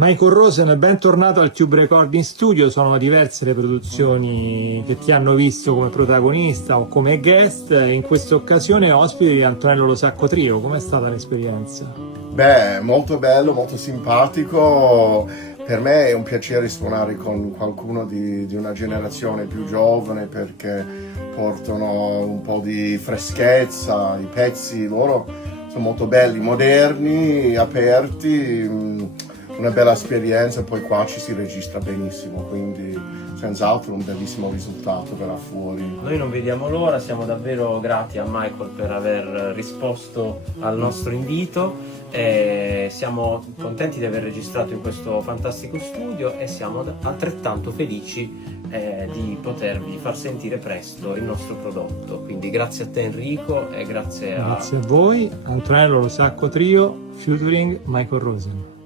Michael Rosen, bentornato al Tube Recording Studio. Sono diverse le produzioni che ti hanno visto come protagonista o come guest. In questa occasione ospite di Antonello Lo Sacco Trio. Com'è stata l'esperienza? Beh, molto bello, molto simpatico. Per me è un piacere suonare con qualcuno di una generazione più giovane, perché portano un po' di freschezza. I pezzi loro sono molto belli, moderni, aperti. Una bella esperienza, poi qua ci si registra benissimo, quindi senz'altro un bellissimo risultato verrà fuori. Noi non vediamo l'ora, siamo davvero grati a Michael per aver risposto al nostro invito e siamo contenti di aver registrato in questo fantastico studio e siamo altrettanto felici di potervi far sentire presto il nostro prodotto. Quindi grazie a te Enrico e grazie a voi. Antonello Lo Sacco Trio featuring Michael Rosen.